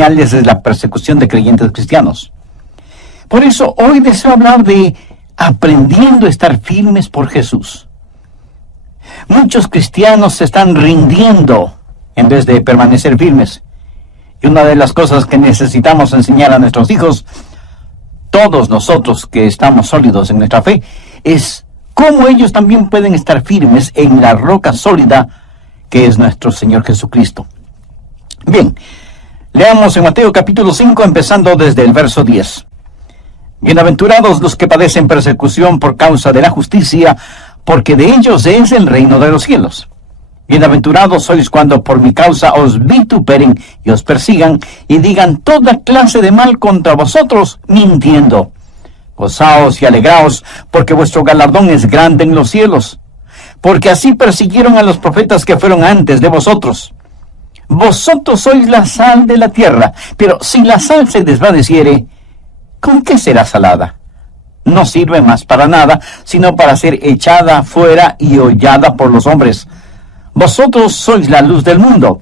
señales es la persecución de creyentes cristianos. Por eso hoy deseo hablar de aprendiendo a estar firmes por Jesús. Muchos cristianos se están rindiendo en vez de permanecer firmes. Y una de las cosas que necesitamos enseñar a nuestros hijos, todos nosotros que estamos sólidos en nuestra fe, es cómo ellos también pueden estar firmes en la roca sólida que es nuestro Señor Jesucristo. Bien, leamos en Mateo capítulo 5, empezando desde el verso 10. Bienaventurados los que padecen persecución por causa de la justicia, porque de ellos es el reino de los cielos. Bienaventurados sois cuando por mi causa os vituperen y os persigan y digan toda clase de mal contra vosotros, mintiendo. Gozaos y alegraos, porque vuestro galardón es grande en los cielos. Porque así persiguieron a los profetas que fueron antes de vosotros. Vosotros sois la sal de la tierra, pero si la sal se desvaneciere, ¿con qué será salada? No sirve más para nada, sino para ser echada fuera y hollada por los hombres. Vosotros sois la luz del mundo.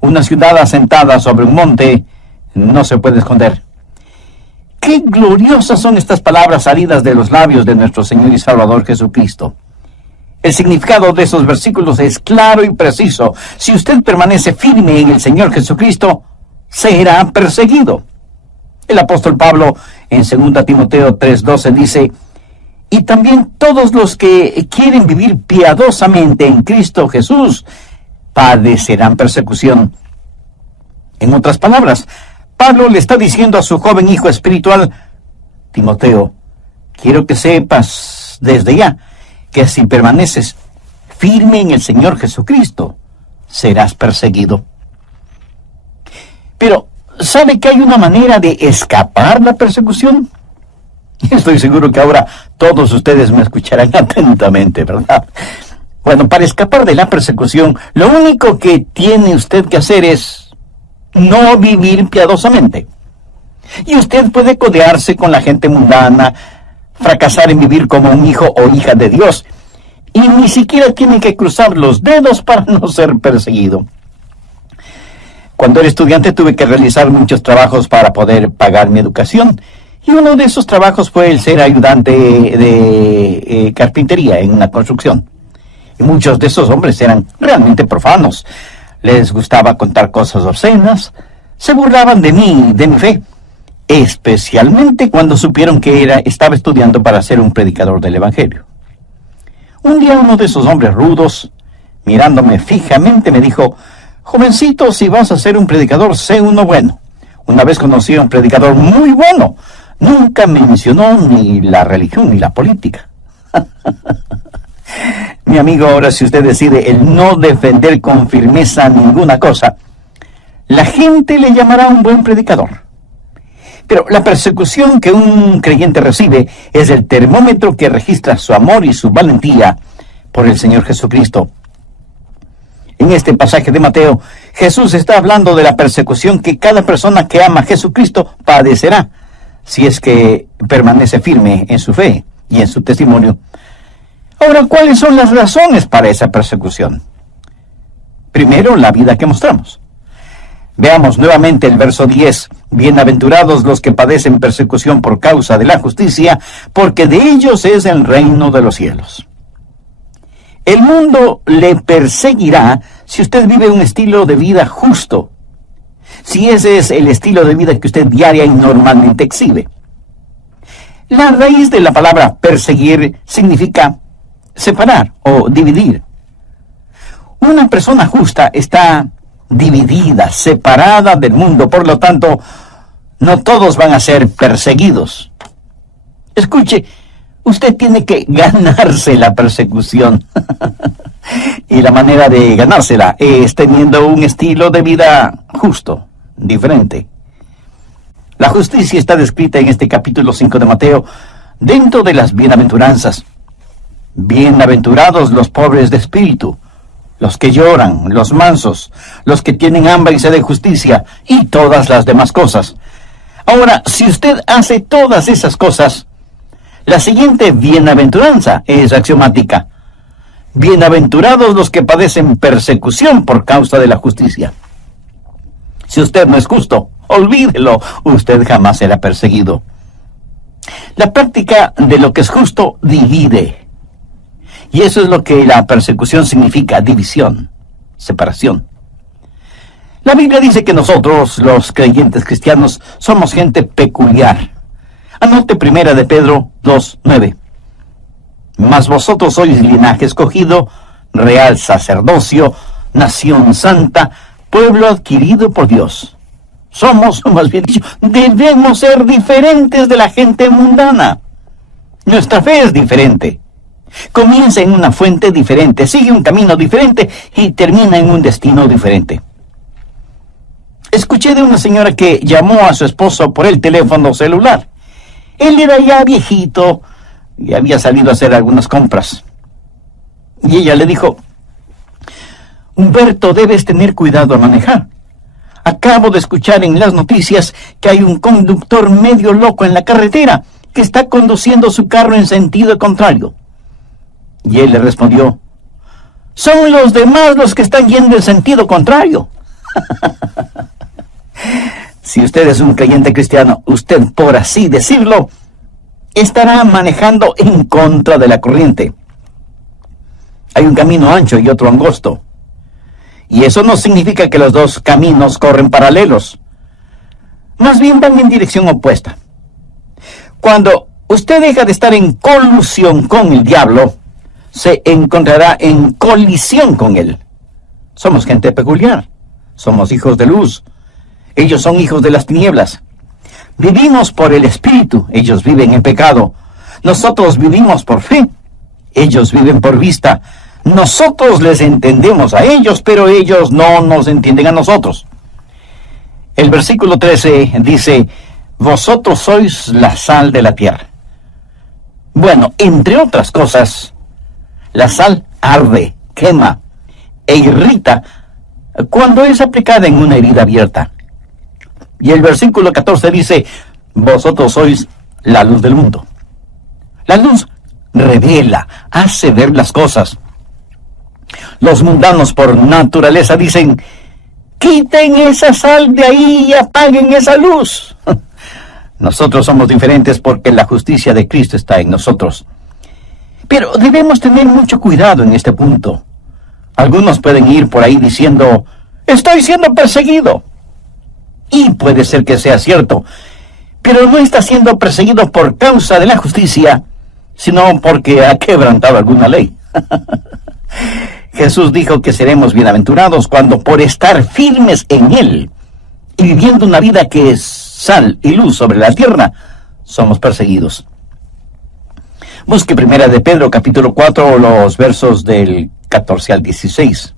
Una ciudad asentada sobre un monte no se puede esconder. ¡Qué gloriosas son estas palabras salidas de los labios de nuestro Señor y Salvador Jesucristo! El significado de esos versículos es claro y preciso. Si usted permanece firme en el Señor Jesucristo, será perseguido. El apóstol Pablo en 2 Timoteo 3:12 dice: y también todos los que quieren vivir piadosamente en Cristo Jesús padecerán persecución. En otras palabras, Pablo le está diciendo a su joven hijo espiritual: Timoteo, quiero que sepas desde ya que si permaneces firme en el Señor Jesucristo, serás perseguido. Pero, ¿sabe que hay una manera de escapar la persecución? Estoy seguro que ahora todos ustedes me escucharán atentamente, ¿verdad? Bueno, para escapar de la persecución, lo único que tiene usted que hacer es no vivir piadosamente. Y usted puede codearse con la gente mundana, fracasar en vivir como un hijo o hija de Dios, y ni siquiera tiene que cruzar los dedos para no ser perseguido. Cuando era estudiante tuve que realizar muchos trabajos para poder pagar mi educación, y uno de esos trabajos fue el ser ayudante de carpintería en una construcción. Y muchos de esos hombres eran realmente profanos. Les gustaba contar cosas obscenas, se burlaban de mí, de mi fe, especialmente cuando supieron que estaba estudiando para ser un predicador del Evangelio. Un día uno de esos hombres rudos, mirándome fijamente, me dijo: jovencito, si vas a ser un predicador, sé uno bueno. Una vez conocí a un predicador muy bueno. Nunca mencionó ni la religión ni la política. Mi amigo, ahora si usted decide el no defender con firmeza ninguna cosa, la gente le llamará un buen predicador. Pero la persecución que un creyente recibe es el termómetro que registra su amor y su valentía por el Señor Jesucristo. En este pasaje de Mateo, Jesús está hablando de la persecución que cada persona que ama a Jesucristo padecerá, si es que permanece firme en su fe y en su testimonio. Ahora, ¿cuáles son las razones para esa persecución? Primero, la vida que mostramos. Veamos nuevamente el verso 10. Bienaventurados los que padecen persecución por causa de la justicia, porque de ellos es el reino de los cielos. El mundo le perseguirá si usted vive un estilo de vida justo, si ese es el estilo de vida que usted diaria y normalmente exhibe. La raíz de la palabra perseguir significa separar o dividir. Una persona justa está dividida, separada del mundo, por lo tanto, no todos van a ser perseguidos. Escuche, usted tiene que ganarse la persecución. Y la manera de ganársela es teniendo un estilo de vida justo, diferente. La justicia está descrita en este capítulo 5 de Mateo dentro de las bienaventuranzas. Bienaventurados los pobres de espíritu, los que lloran, los mansos, los que tienen hambre y sed de justicia, y todas las demás cosas. Ahora, si usted hace todas esas cosas, la siguiente bienaventuranza es axiomática. Bienaventurados los que padecen persecución por causa de la justicia. Si usted no es justo, olvídelo, usted jamás será perseguido. La práctica de lo que es justo divide. Y eso es lo que la persecución significa: división, separación. La Biblia dice que nosotros, los creyentes cristianos, somos gente peculiar. Anote 1 de Pedro 2:9. Mas vosotros sois linaje escogido, real sacerdocio, nación santa, pueblo adquirido por Dios. Somos, o más bien dicho, debemos ser diferentes de la gente mundana. Nuestra fe es diferente. Comienza en una fuente diferente, sigue un camino diferente y termina en un destino diferente. Escuché de una señora que llamó a su esposo por el teléfono celular. Él era ya viejito y había salido a hacer algunas compras. Y ella le dijo: Humberto, debes tener cuidado al manejar. Acabo de escuchar en las noticias que hay un conductor medio loco en la carretera que está conduciendo su carro en sentido contrario. Y él le respondió: son los demás los que están yendo en sentido contrario. Si usted es un creyente cristiano, usted, por así decirlo, estará manejando en contra de la corriente. Hay un camino ancho y otro angosto. Y eso no significa que los dos caminos corren paralelos. Más bien van en dirección opuesta. Cuando usted deja de estar en colusión con el diablo, se encontrará en colisión con él. Somos gente peculiar. Somos hijos de luz. Ellos son hijos de las tinieblas. Vivimos por el Espíritu. Ellos viven en pecado. Nosotros vivimos por fe. Ellos viven por vista. Nosotros les entendemos a ellos, pero ellos no nos entienden a nosotros. El versículo 13 dice: vosotros sois la sal de la tierra. Bueno, entre otras cosas, la sal arde, quema e irrita cuando es aplicada en una herida abierta. Y el versículo 14 dice: vosotros sois la luz del mundo. La luz revela, hace ver las cosas. Los mundanos por naturaleza dicen: quiten esa sal de ahí y apaguen esa luz. Nosotros somos diferentes porque la justicia de Cristo está en nosotros. Pero debemos tener mucho cuidado en este punto. Algunos pueden ir por ahí diciendo: estoy siendo perseguido. Y puede ser que sea cierto, pero no está siendo perseguido por causa de la justicia, sino porque ha quebrantado alguna ley. Jesús dijo que seremos bienaventurados cuando, por estar firmes en Él y viviendo una vida que es sal y luz sobre la tierra, somos perseguidos. Busque 1 de Pedro capítulo 4, los versos del 14 al 16.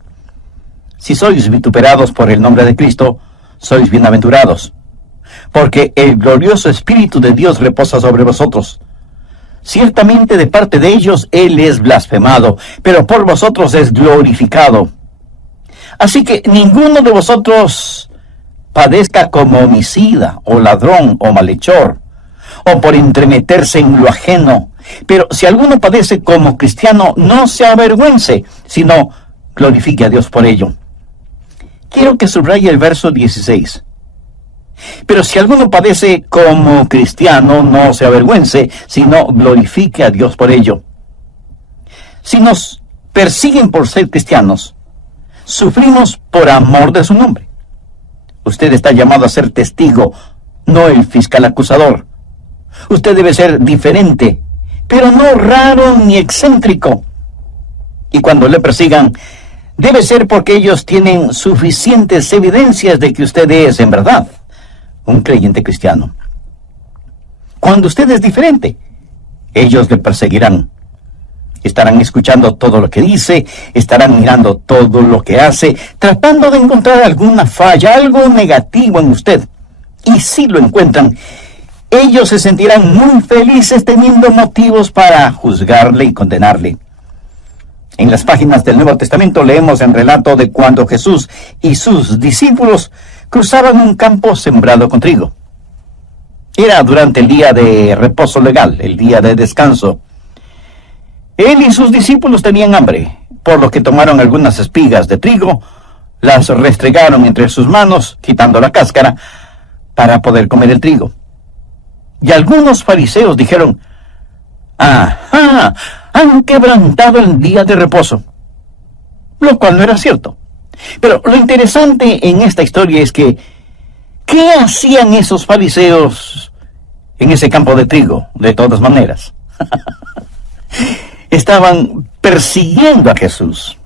Si sois vituperados por el nombre de Cristo, sois bienaventurados, porque el glorioso Espíritu de Dios reposa sobre vosotros. Ciertamente de parte de ellos Él es blasfemado, pero por vosotros es glorificado. Así que ninguno de vosotros padezca como homicida, o ladrón, o malhechor, o por entremeterse en lo ajeno. Pero si alguno padece como cristiano, no se avergüence, sino glorifique a Dios por ello. Quiero que subraye el verso 16. Pero si alguno padece como cristiano, no se avergüence, sino glorifique a Dios por ello. Si nos persiguen por ser cristianos, sufrimos por amor de su nombre. Usted está llamado a ser testigo, no el fiscal acusador. Usted debe ser diferente, pero no raro ni excéntrico. Y cuando le persigan, debe ser porque ellos tienen suficientes evidencias de que usted es, en verdad, un creyente cristiano. Cuando usted es diferente, ellos le perseguirán. Estarán escuchando todo lo que dice, estarán mirando todo lo que hace, tratando de encontrar alguna falla, algo negativo en usted. Y si lo encuentran, ellos se sentirán muy felices teniendo motivos para juzgarle y condenarle. En las páginas del Nuevo Testamento leemos el relato de cuando Jesús y sus discípulos cruzaban un campo sembrado con trigo. Era durante el día de reposo legal, el día de descanso. Él y sus discípulos tenían hambre, por lo que tomaron algunas espigas de trigo, las restregaron entre sus manos, quitando la cáscara, para poder comer el trigo. Y algunos fariseos dijeron: ¡ajá! Han quebrantado el día de reposo. Lo cual no era cierto. Pero lo interesante en esta historia es que, ¿qué hacían esos fariseos en ese campo de trigo? De todas maneras, estaban persiguiendo a Jesús.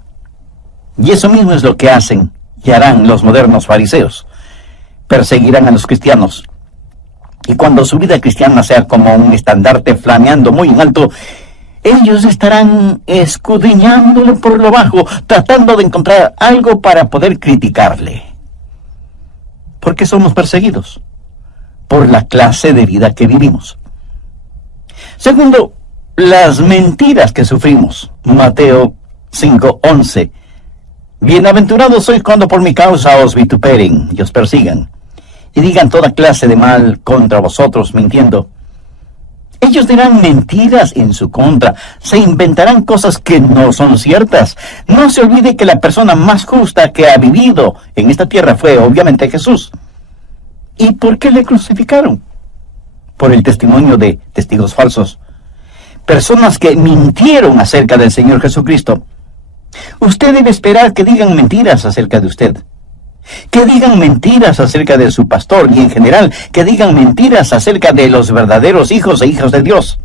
Y eso mismo es lo que hacen y harán los modernos fariseos. Perseguirán a los cristianos. Y cuando su vida cristiana sea como un estandarte flameando muy en alto, ellos estarán escudriñándole por lo bajo, tratando de encontrar algo para poder criticarle. ¿Por qué somos perseguidos? Por la clase de vida que vivimos. Segundo, las mentiras que sufrimos. Mateo 5:11. Bienaventurados sois cuando por mi causa os vituperen y os persigan, y digan toda clase de mal contra vosotros mintiendo. Ellos dirán mentiras en su contra, se inventarán cosas que no son ciertas. No se olvide que la persona más justa que ha vivido en esta tierra fue obviamente Jesús. ¿Y por qué le crucificaron? Por el testimonio de testigos falsos. Personas que mintieron acerca del Señor Jesucristo. Usted debe esperar que digan mentiras acerca de usted. Que digan mentiras acerca de su pastor y en general que digan mentiras acerca de los verdaderos hijos e hijas de Dios.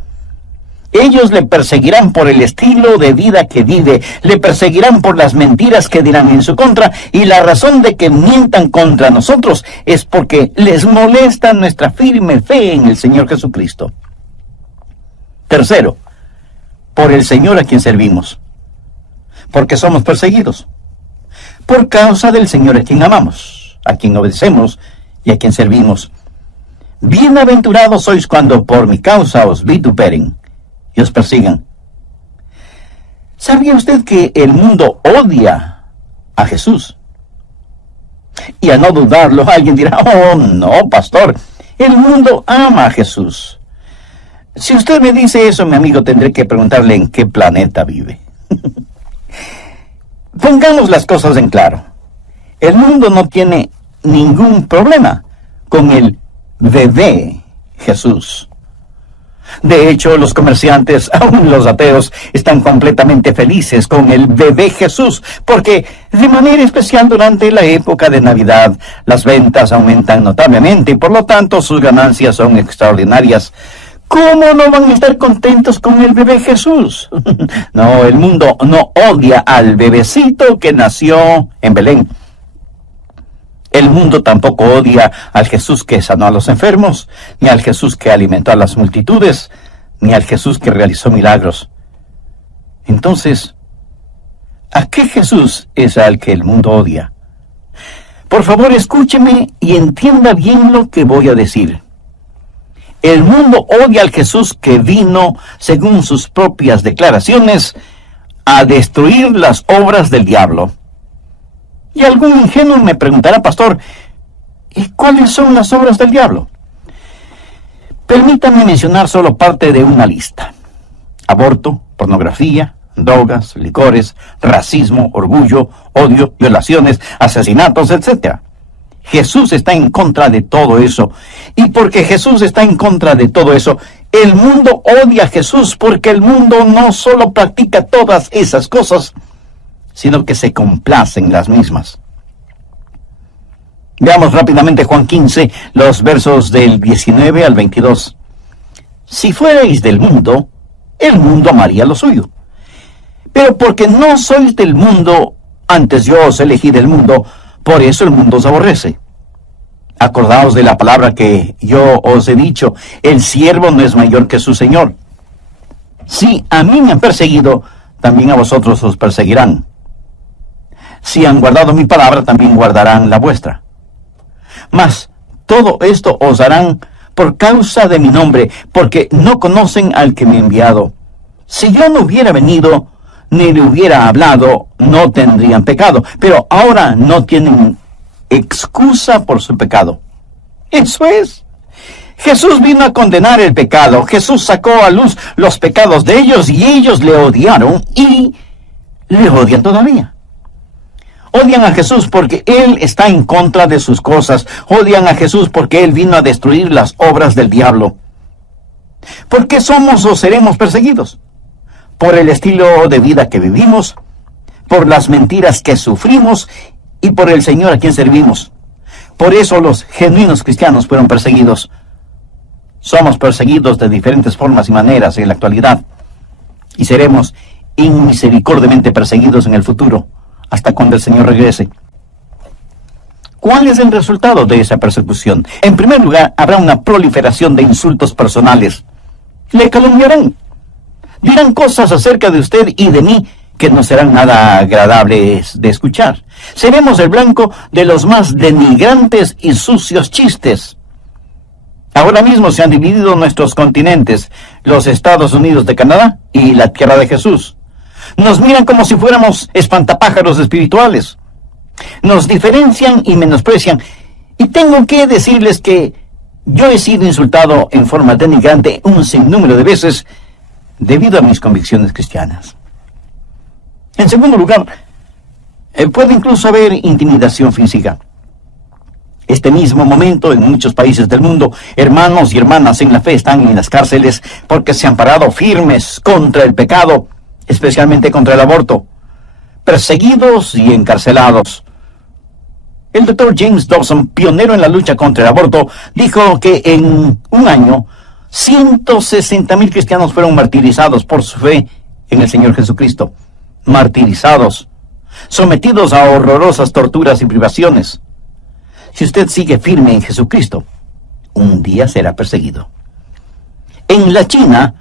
Ellos le perseguirán por el estilo de vida que vive, le perseguirán por las mentiras que dirán en su contra, y la razón de que mientan contra nosotros es porque les molesta nuestra firme fe en el Señor Jesucristo. Tercero, por el Señor a quien servimos. Porque somos perseguidos por causa del Señor a quien amamos, a quien obedecemos y a quien servimos. Bienaventurados sois cuando por mi causa os vituperen y os persigan. ¿Sabía usted que el mundo odia a Jesús? Y a no dudarlo, alguien dirá: oh no, pastor, el mundo ama a Jesús. Si usted me dice eso, mi amigo, tendré que preguntarle en qué planeta vive. Pongamos las cosas en claro. El mundo no tiene ningún problema con el bebé Jesús. De hecho, los comerciantes, aún los ateos, están completamente felices con el bebé Jesús, porque de manera especial durante la época de Navidad, las ventas aumentan notablemente y por lo tanto sus ganancias son extraordinarias. ¿Cómo no van a estar contentos con el bebé Jesús? No, el mundo no odia al bebecito que nació en Belén. El mundo tampoco odia al Jesús que sanó a los enfermos, ni al Jesús que alimentó a las multitudes, ni al Jesús que realizó milagros. Entonces, ¿a qué Jesús es al que el mundo odia? Por favor, escúcheme y entienda bien lo que voy a decir. El mundo odia al Jesús que vino, según sus propias declaraciones, a destruir las obras del diablo. Y algún ingenuo me preguntará: pastor, ¿y cuáles son las obras del diablo? Permítame mencionar solo parte de una lista: aborto, pornografía, drogas, licores, racismo, orgullo, odio, violaciones, asesinatos, etc. Jesús está en contra de todo eso. Y porque Jesús está en contra de todo eso, el mundo odia a Jesús, porque el mundo no solo practica todas esas cosas, sino que se complace en las mismas. Veamos rápidamente Juan 15, los versos del 19 al 22. Si fuerais del mundo, el mundo amaría lo suyo. Pero porque no sois del mundo, antes yo os elegí del mundo, por eso el mundo os aborrece. Acordaos de la palabra que yo os he dicho: el siervo no es mayor que su señor. Si a mí me han perseguido, también a vosotros os perseguirán. Si han guardado mi palabra, también guardarán la vuestra. Mas todo esto os harán por causa de mi nombre, porque no conocen al que me ha enviado. Si yo no hubiera venido, ni le hubiera hablado, no tendrían pecado. Pero ahora no tienen excusa por su pecado. Eso es. Jesús vino a condenar el pecado. Jesús sacó a luz los pecados de ellos y ellos le odiaron y le odian todavía. Odian a Jesús porque Él está en contra de sus cosas. Odian a Jesús porque Él vino a destruir las obras del diablo. ¿Por qué somos o seremos perseguidos? Por el estilo de vida que vivimos, por las mentiras que sufrimos y por el Señor a quien servimos. Por eso los genuinos cristianos fueron perseguidos. Somos perseguidos de diferentes formas y maneras en la actualidad y seremos inmisericordiamente perseguidos en el futuro, hasta cuando el Señor regrese. ¿Cuál es el resultado de esa persecución? En primer lugar, habrá una proliferación de insultos personales. Le calumniarán. Dirán cosas acerca de usted y de mí que no serán nada agradables de escuchar. Seremos el blanco de los más denigrantes y sucios chistes. Ahora mismo se han dividido nuestros continentes, los Estados Unidos de Canadá y la Tierra de Jesús. Nos miran como si fuéramos espantapájaros espirituales. Nos diferencian y menosprecian. Y tengo que decirles que yo he sido insultado en forma denigrante un sinnúmero de veces debido a mis convicciones cristianas. En segundo lugar, puede incluso haber intimidación física. Este mismo momento, en muchos países del mundo, hermanos y hermanas en la fe están en las cárceles porque se han parado firmes contra el pecado, especialmente contra el aborto, perseguidos y encarcelados. El Dr. James Dobson, pionero en la lucha contra el aborto, dijo que en un año 160,000 cristianos fueron martirizados por su fe en el Señor Jesucristo. Martirizados, sometidos a horrorosas torturas y privaciones. Si usted sigue firme en Jesucristo, un día será perseguido. En la China,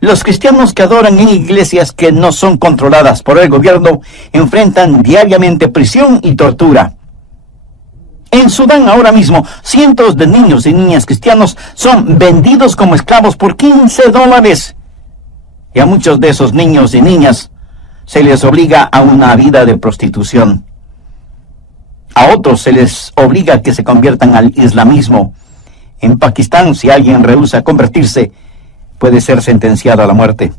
los cristianos que adoran en iglesias que no son controladas por el gobierno enfrentan diariamente prisión y tortura. En Sudán ahora mismo, cientos de niños y niñas cristianos son vendidos como esclavos por $15. Y a muchos de esos niños y niñas se les obliga a una vida de prostitución. A otros se les obliga a que se conviertan al islamismo. En Pakistán, si alguien rehúsa convertirse, puede ser sentenciado a la muerte.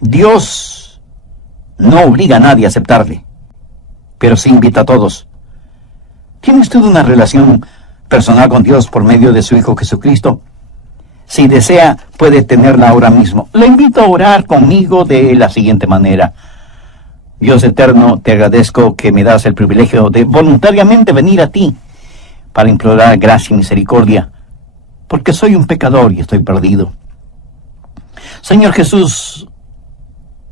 Dios no obliga a nadie a aceptarle, pero sí invita a todos. ¿Tiene usted una relación personal con Dios por medio de su Hijo Jesucristo? Si desea, puede tenerla ahora mismo. Le invito a orar conmigo de la siguiente manera. Dios eterno, te agradezco que me das el privilegio de voluntariamente venir a ti para implorar gracia y misericordia, porque soy un pecador y estoy perdido. Señor Jesús,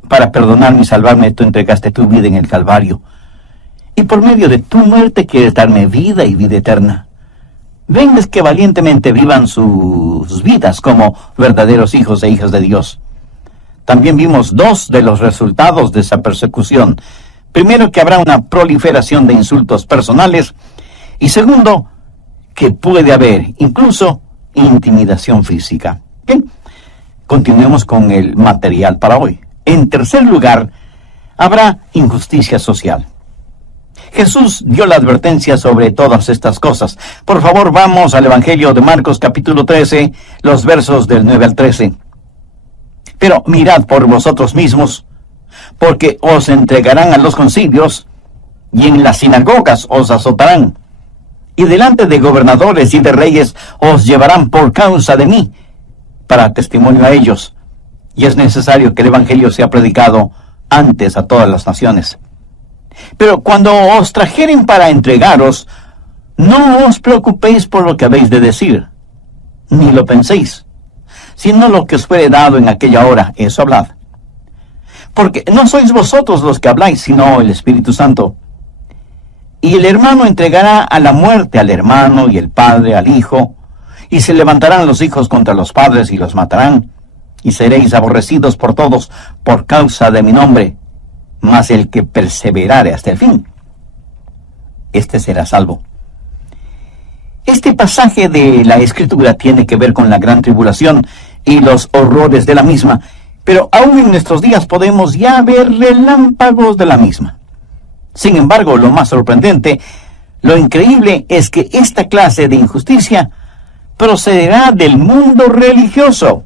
para perdonarme y salvarme, tú entregaste tu vida en el Calvario, y por medio de tu muerte quieres darme vida y vida eterna. Venles que valientemente vivan sus vidas como verdaderos hijos e hijas de Dios. También vimos dos de los resultados de esa persecución. Primero, que habrá una proliferación de insultos personales. Y segundo, que puede haber incluso intimidación física. Bien, continuemos con el material para hoy. En tercer lugar, habrá injusticia social. Jesús dio la advertencia sobre todas estas cosas. Por favor, vamos al Evangelio de Marcos capítulo 13, los versos del 9 al 13. Pero mirad por vosotros mismos, porque os entregarán a los concilios, y en las sinagogas os azotarán, y delante de gobernadores y de reyes os llevarán por causa de mí, para testimonio a ellos. Y es necesario que el Evangelio sea predicado antes a todas las naciones. Pero cuando os trajeren para entregaros, no os preocupéis por lo que habéis de decir, ni lo penséis, sino lo que os fuere dado en aquella hora, eso hablad. Porque no sois vosotros los que habláis, sino el Espíritu Santo. Y el hermano entregará a la muerte al hermano, y el padre al hijo, y se levantarán los hijos contra los padres y los matarán, y seréis aborrecidos por todos por causa de mi nombre. Mas el que perseverare hasta el fin, este será salvo. Este pasaje de la Escritura tiene que ver con la gran tribulación y los horrores de la misma, pero aún en nuestros días podemos ya ver relámpagos de la misma. Sin embargo, lo más sorprendente, lo increíble, es que esta clase de injusticia procederá del mundo religioso.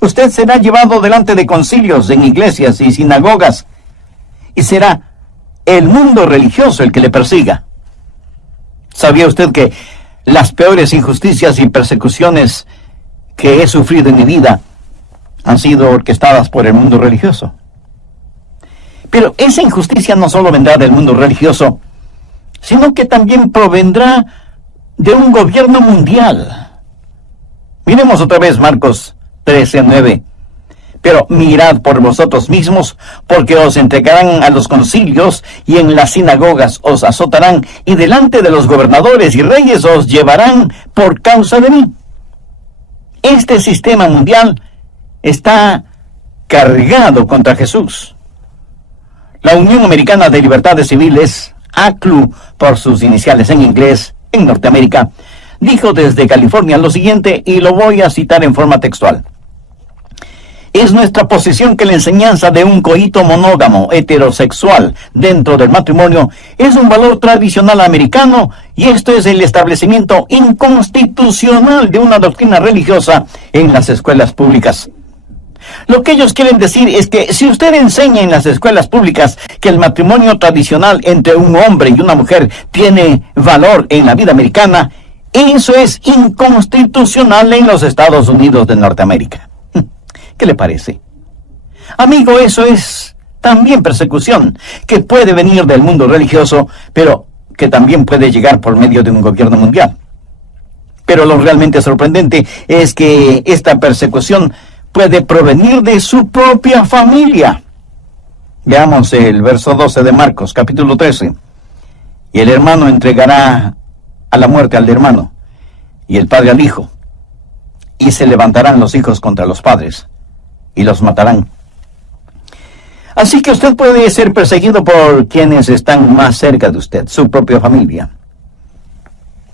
Usted será llevado delante de concilios en iglesias y sinagogas, y será el mundo religioso el que le persiga. ¿Sabía usted que las peores injusticias y persecuciones que he sufrido en mi vida han sido orquestadas por el mundo religioso? Pero esa injusticia no solo vendrá del mundo religioso, sino que también provendrá de un gobierno mundial. Miremos otra vez Marcos 13:9. Pero mirad por vosotros mismos, porque os entregarán a los concilios, y en las sinagogas os azotarán, y delante de los gobernadores y reyes os llevarán por causa de mí. Este sistema mundial está cargado contra Jesús. La Unión Americana de Libertades Civiles, ACLU por sus iniciales en inglés, en Norteamérica, dijo desde California lo siguiente, y lo voy a citar en forma textual. Es nuestra posición que la enseñanza de un coito monógamo heterosexual dentro del matrimonio es un valor tradicional americano, y esto es el establecimiento inconstitucional de una doctrina religiosa en las escuelas públicas. Lo que ellos quieren decir es que si usted enseña en las escuelas públicas que el matrimonio tradicional entre un hombre y una mujer tiene valor en la vida americana, eso es inconstitucional en los Estados Unidos de Norteamérica. ¿Qué le parece? Amigo, eso es también persecución, que puede venir del mundo religioso, pero que también puede llegar por medio de un gobierno mundial. Pero lo realmente sorprendente es que esta persecución puede provenir de su propia familia. Veamos el verso 12 de Marcos, capítulo 13. Y el hermano entregará a la muerte al hermano, y el padre al hijo. Y se levantarán los hijos contra los padres, y los matarán. Así que usted puede ser perseguido por quienes están más cerca de usted, su propia familia.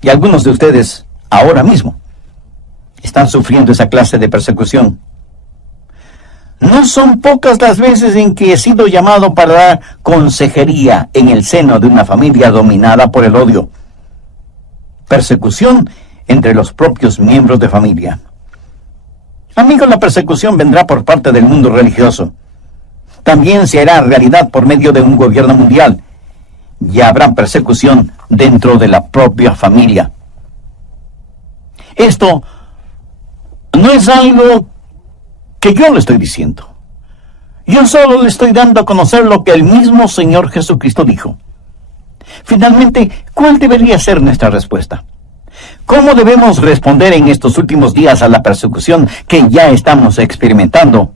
Y algunos de ustedes, ahora mismo, están sufriendo esa clase de persecución. No son pocas las veces en que he sido llamado para dar consejería en el seno de una familia dominada por el odio. Persecución entre los propios miembros de familia. Amigos, la persecución vendrá por parte del mundo religioso. También se hará realidad por medio de un gobierno mundial. Y habrá persecución dentro de la propia familia. Esto no es algo que yo le estoy diciendo. Yo solo le estoy dando a conocer lo que el mismo Señor Jesucristo dijo. Finalmente, ¿cuál debería ser nuestra respuesta? ¿Cómo debemos responder en estos últimos días a la persecución que ya estamos experimentando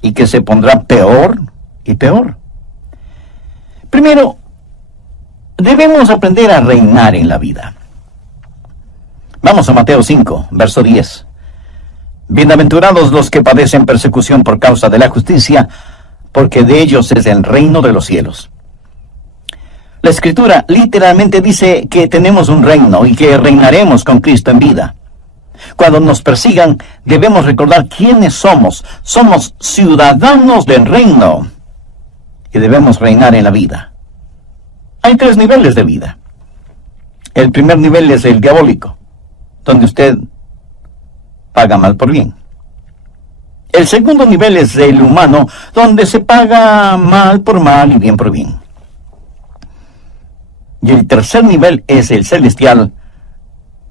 y que se pondrá peor y peor? Primero, debemos aprender a reinar en la vida. Vamos a Mateo 5, verso 10. Bienaventurados los que padecen persecución por causa de la justicia, porque de ellos es el reino de los cielos. La Escritura literalmente dice que tenemos un reino y que reinaremos con Cristo en vida. Cuando nos persigan, debemos recordar quiénes somos. Somos ciudadanos del reino y debemos reinar en la vida. Hay 3 niveles de vida. El primer nivel es el diabólico, donde usted paga mal por bien. El segundo nivel es el humano, donde se paga mal por mal y bien por bien. Y el tercer nivel es el celestial,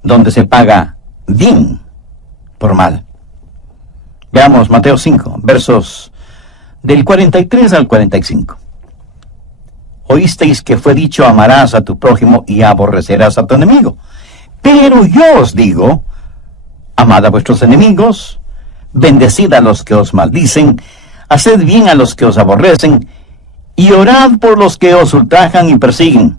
donde se paga bien por mal. Veamos Mateo 5, versos del 43 al 45. Oísteis que fue dicho, amarás a tu prójimo y aborrecerás a tu enemigo. Pero yo os digo, amad a vuestros enemigos, bendecid a los que os maldicen, haced bien a los que os aborrecen, y orad por los que os ultrajan y persiguen,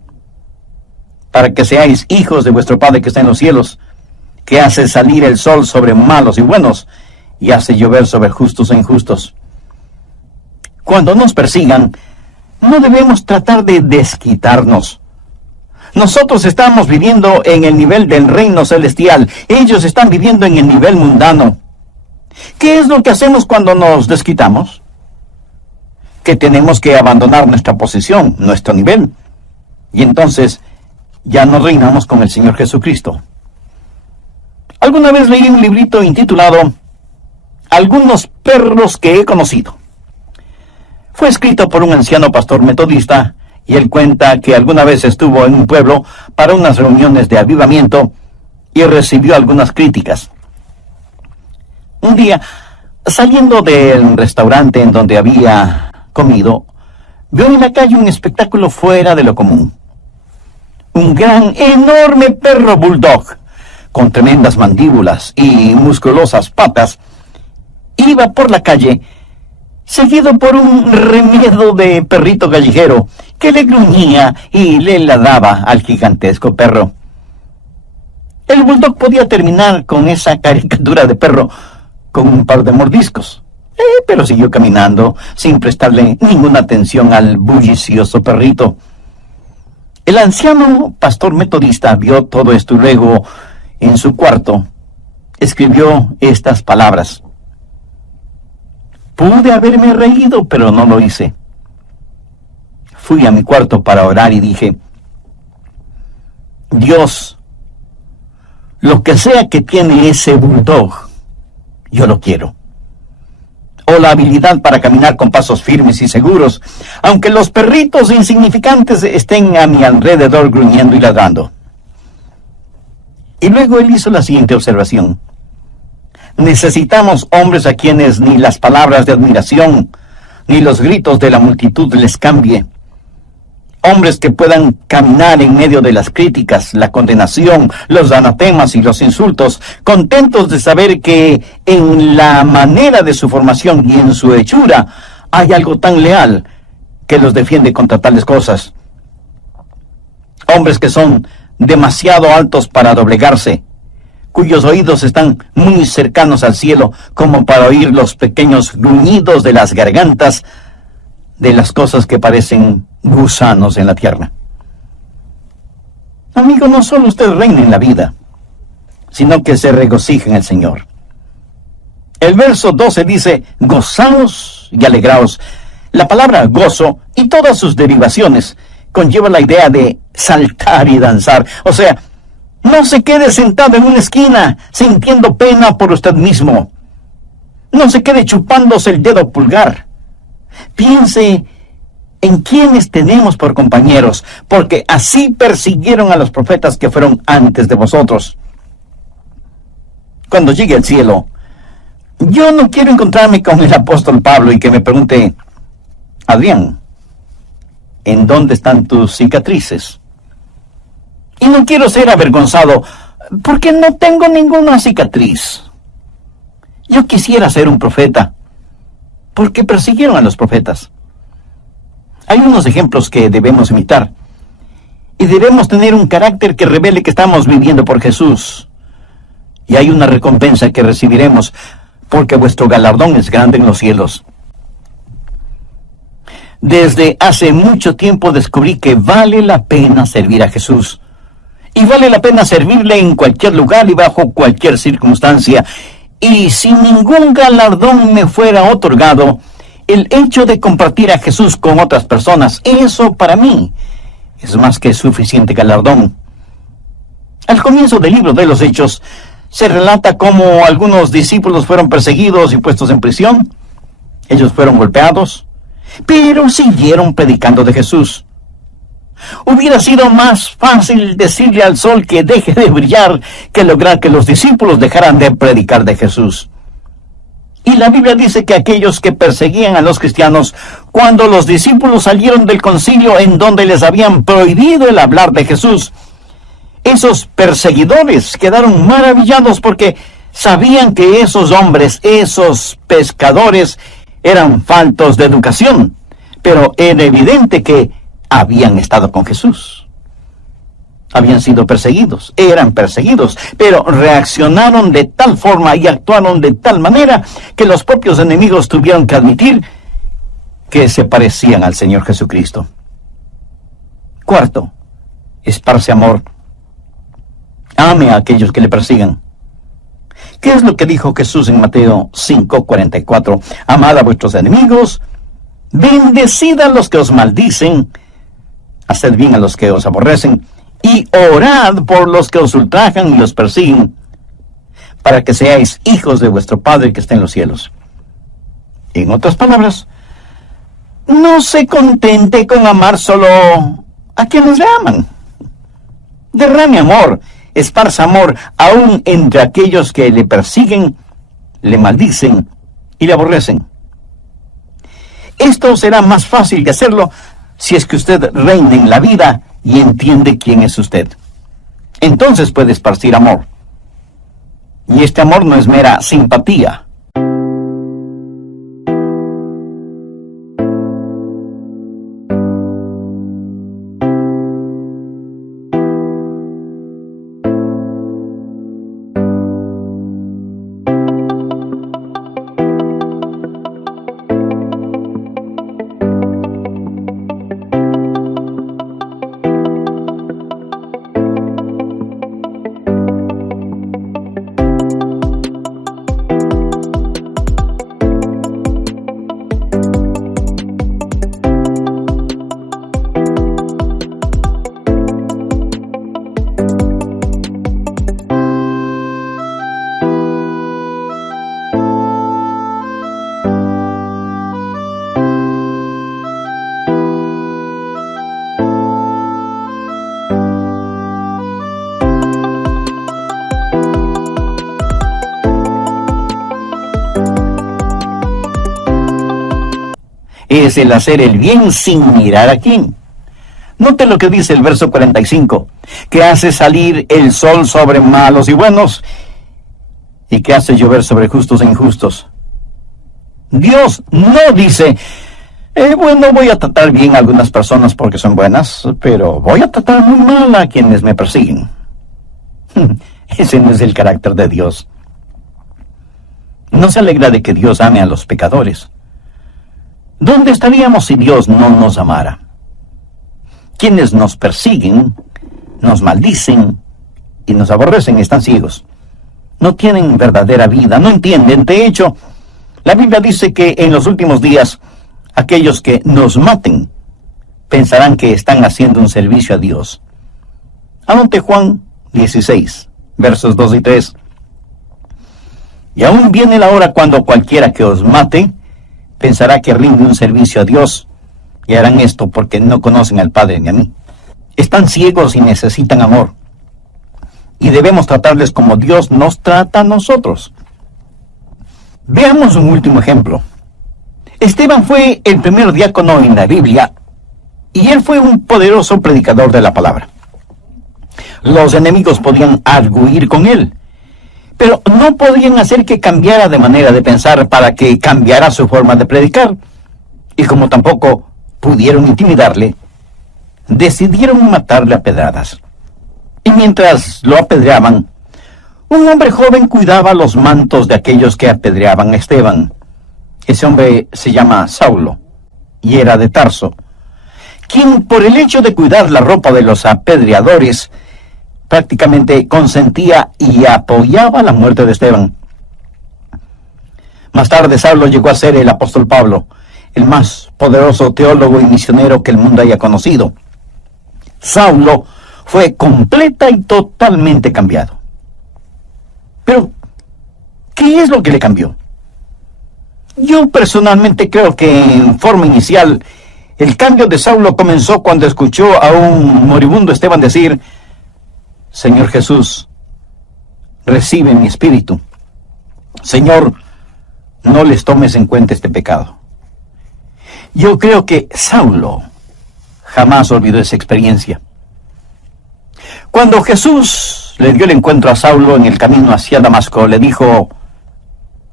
para que seáis hijos de vuestro Padre que está en los cielos, que hace salir el sol sobre malos y buenos, y hace llover sobre justos e injustos. Cuando nos persigan, no debemos tratar de desquitarnos. Nosotros estamos viviendo en el nivel del reino celestial. Ellos están viviendo en el nivel mundano. ¿Qué es lo que hacemos cuando nos desquitamos? Que tenemos que abandonar nuestra posición, nuestro nivel. Y entonces ya no reinamos con el Señor Jesucristo. Alguna vez leí un librito intitulado Algunos perros que he conocido. Fue escrito por un anciano pastor metodista Y él cuenta que alguna vez estuvo en un pueblo para unas reuniones de avivamiento y recibió algunas críticas. Un día, saliendo del restaurante en donde había comido, vio en la calle un espectáculo fuera de lo común. Un gran, enorme perro bulldog, con tremendas mandíbulas y musculosas patas, iba por la calle, seguido por un remedo de perrito callejero que le gruñía y le ladraba al gigantesco perro. El bulldog podía terminar con esa caricatura de perro con un par de mordiscos, pero siguió caminando sin prestarle ninguna atención al bullicioso perrito. El anciano pastor metodista vio todo esto y luego, en su cuarto, escribió estas palabras: pude haberme reído, pero no lo hice. Fui a mi cuarto para orar y dije: Dios, lo que sea que tiene ese bulldog, yo lo quiero. O la habilidad para caminar con pasos firmes y seguros, aunque los perritos insignificantes estén a mi alrededor gruñendo y ladrando. Y luego él hizo la siguiente observación: necesitamos hombres a quienes ni las palabras de admiración, ni los gritos de la multitud les cambie. Hombres que puedan caminar en medio de las críticas, la condenación, los anatemas y los insultos, contentos de saber que en la manera de su formación y en su hechura hay algo tan leal que los defiende contra tales cosas. Hombres que son demasiado altos para doblegarse, cuyos oídos están muy cercanos al cielo como para oír los pequeños gruñidos de las gargantas de las cosas que parecen gusanos en la tierra. Amigo, no solo usted reina en la vida, sino que se regocija en el Señor. El verso 12 dice: gozaos y alegraos. La palabra gozo y todas sus derivaciones conlleva la idea de saltar y danzar. O sea, no se quede sentado en una esquina sintiendo pena por usted mismo. No se quede chupándose el dedo pulgar. Piense en quienes tenemos por compañeros, porque así persiguieron a los profetas que fueron antes de vosotros. Cuando llegue al cielo, yo no quiero encontrarme con el apóstol Pablo y que me pregunte: Adrián, ¿en dónde están tus cicatrices? Y no quiero ser avergonzado, porque no tengo ninguna cicatriz. Yo quisiera ser un profeta, porque persiguieron a los profetas. Hay unos ejemplos que debemos imitar, y debemos tener un carácter que revele que estamos viviendo por Jesús. Y hay una recompensa que recibiremos, porque vuestro galardón es grande en los cielos. Desde hace mucho tiempo descubrí que vale la pena servir a Jesús. Y vale la pena servirle en cualquier lugar y bajo cualquier circunstancia. Y si ningún galardón me fuera otorgado, el hecho de compartir a Jesús con otras personas, eso para mí es más que suficiente galardón. Al comienzo del libro de los Hechos, se relata cómo algunos discípulos fueron perseguidos y puestos en prisión. Ellos fueron golpeados, pero siguieron predicando de Jesús. Hubiera sido más fácil decirle al sol que deje de brillar que lograr que los discípulos dejaran de predicar de Jesús. Y la Biblia dice que aquellos que perseguían a los cristianos, cuando los discípulos salieron del concilio en donde les habían prohibido el hablar de Jesús, esos perseguidores quedaron maravillados porque sabían que esos hombres, esos pescadores, eran faltos de educación, pero era evidente que habían estado con Jesús. Habían sido perseguidos, eran perseguidos, pero reaccionaron de tal forma y actuaron de tal manera que los propios enemigos tuvieron que admitir que se parecían al Señor Jesucristo. Cuarto, esparce amor. Ame a aquellos que le persigan. ¿Qué es lo que dijo Jesús en Mateo 5:44? Amad a vuestros enemigos, bendecid a los que os maldicen, haced bien a los que os aborrecen, y orad por los que os ultrajan y los persiguen, para que seáis hijos de vuestro Padre que está en los cielos. En otras palabras, no se contente con amar solo a quienes le aman. Derrame amor, esparza amor, aún entre aquellos que le persiguen, le maldicen y le aborrecen. Esto será más fácil de hacerlo si es que usted reina en la vida y entiende quién es usted. Entonces puede esparcir amor. Y este amor no es mera simpatía. Es el hacer el bien sin mirar a quién. Note lo que dice el verso 45, que hace salir el sol sobre malos y buenos, y que hace llover sobre justos e injustos. Dios no dice, bueno, voy a tratar bien a algunas personas porque son buenas, pero voy a tratar muy mal a quienes me persiguen. Ese no es el carácter de Dios. No se alegra de que Dios ame a los pecadores. ¿Dónde estaríamos si Dios no nos amara? Quienes nos persiguen, nos maldicen y nos aborrecen están ciegos. No tienen verdadera vida, no entienden. De hecho, la Biblia dice que en los últimos días, aquellos que nos maten pensarán que están haciendo un servicio a Dios. Anote Juan 16, versos 2 y 3. Y aún viene la hora cuando cualquiera que os mate pensará que rinde un servicio a Dios, y harán esto porque no conocen al Padre ni a mí. Están ciegos y necesitan amor, y debemos tratarles como Dios nos trata a nosotros. Veamos un último ejemplo. Esteban fue el primer diácono en la Biblia, y él fue un poderoso predicador de la palabra. Los enemigos podían arguir con él, pero no podían hacer que cambiara de manera de pensar para que cambiara su forma de predicar. Y como tampoco pudieron intimidarle, decidieron matarle a pedradas. Y mientras lo apedreaban, un hombre joven cuidaba los mantos de aquellos que apedreaban a Esteban. Ese hombre se llama Saulo, y era de Tarso, quien por el hecho de cuidar la ropa de los apedreadores, prácticamente consentía y apoyaba la muerte de Esteban. Más tarde Saulo llegó a ser el apóstol Pablo, el más poderoso teólogo y misionero que el mundo haya conocido. Saulo fue completa y totalmente cambiado. Pero, ¿qué es lo que le cambió? Yo personalmente creo que en forma inicial, el cambio de Saulo comenzó cuando escuchó a un moribundo Esteban decir: Señor Jesús, recibe mi espíritu. Señor, no les tomes en cuenta este pecado. Yo creo que Saulo jamás olvidó esa experiencia. Cuando Jesús le dio el encuentro a Saulo en el camino hacia Damasco, le dijo: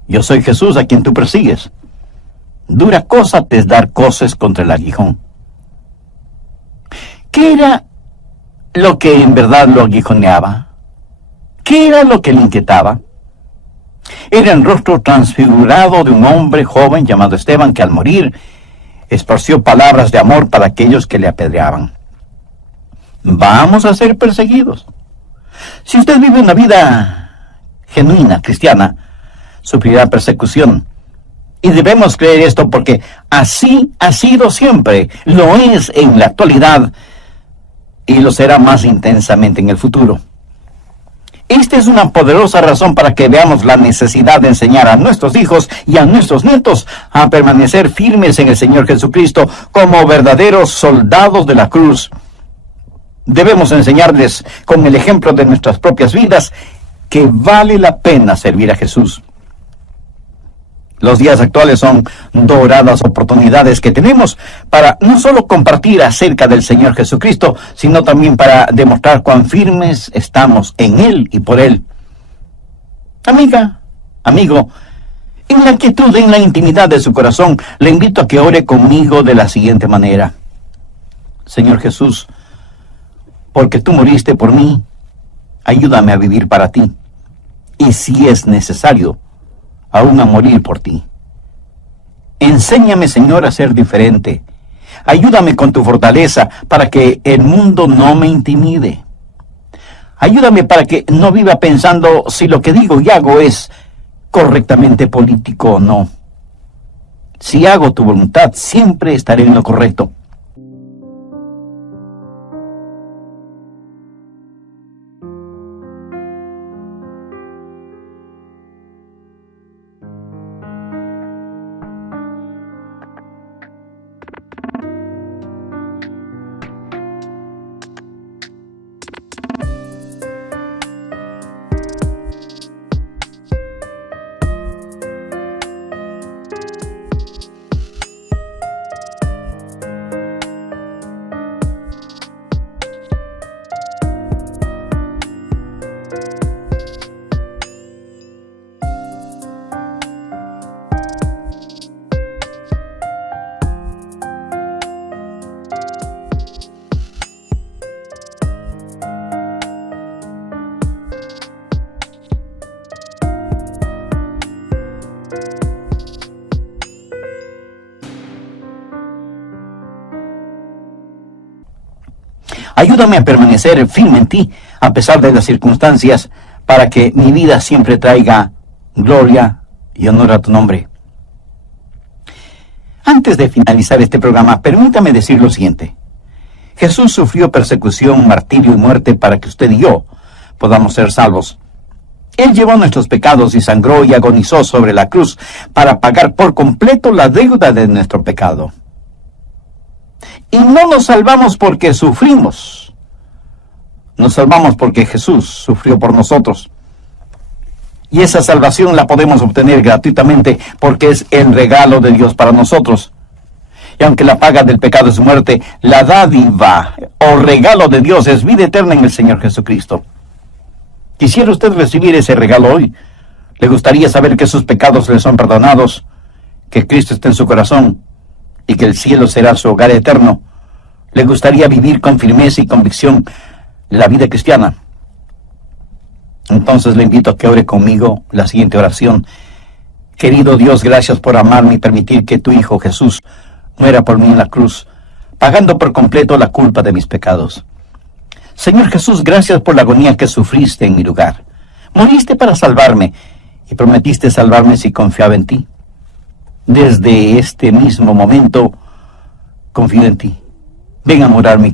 yo soy Jesús a quien tú persigues. Dura cosa te es dar coces contra el aguijón. ¿Qué era lo que en verdad lo aguijoneaba? ¿Qué era lo que le inquietaba? Era el rostro transfigurado de un hombre joven llamado Esteban, que al morir esparció palabras de amor para aquellos que le apedreaban. Vamos a ser perseguidos. Si usted vive una vida genuina, cristiana, sufrirá persecución. Y debemos creer esto porque así ha sido siempre, lo es en la actualidad y lo será más intensamente en el futuro. Esta es una poderosa razón para que veamos la necesidad de enseñar a nuestros hijos y a nuestros nietos a permanecer firmes en el Señor Jesucristo como verdaderos soldados de la cruz. Debemos enseñarles con el ejemplo de nuestras propias vidas que vale la pena servir a Jesús. Los días actuales son doradas oportunidades que tenemos para no solo compartir acerca del Señor Jesucristo, sino también para demostrar cuán firmes estamos en Él y por Él. Amiga, amigo, en la quietud, en la intimidad de su corazón, le invito a que ore conmigo de la siguiente manera. Señor Jesús, porque tú moriste por mí, ayúdame a vivir para ti. Y si es necesario, aún a morir por ti. Enséñame, Señor, a ser diferente. Ayúdame con tu fortaleza para que el mundo no me intimide. Ayúdame para que no viva pensando si lo que digo y hago es correctamente político o no. Si hago tu voluntad, siempre estaré en lo correcto. Ayúdame a permanecer firme en ti, a pesar de las circunstancias, para que mi vida siempre traiga gloria y honor a tu nombre. Antes de finalizar este programa, permítame decir lo siguiente. Jesús sufrió persecución, martirio y muerte para que usted y yo podamos ser salvos. Él llevó nuestros pecados y sangró y agonizó sobre la cruz para pagar por completo la deuda de nuestro pecado. Y no nos salvamos porque sufrimos. Nos salvamos porque Jesús sufrió por nosotros. Y esa salvación la podemos obtener gratuitamente porque es el regalo de Dios para nosotros. Y aunque la paga del pecado es muerte, la dádiva o regalo de Dios es vida eterna en el Señor Jesucristo. ¿Quisiera usted recibir ese regalo hoy? ¿Le gustaría saber que sus pecados le son perdonados, que Cristo está en su corazón y que el cielo será su hogar eterno? ¿Le gustaría vivir con firmeza y convicción la vida cristiana? Entonces le invito a que ore conmigo la siguiente oración. Querido Dios, gracias por amarme y permitir que tu Hijo Jesús muera por mí en la cruz, pagando por completo la culpa de mis pecados. Señor Jesús, gracias por la agonía que sufriste en mi lugar. Moriste para salvarme y prometiste salvarme si confiaba en ti. Desde este mismo momento, confío en ti. Ven a morar mi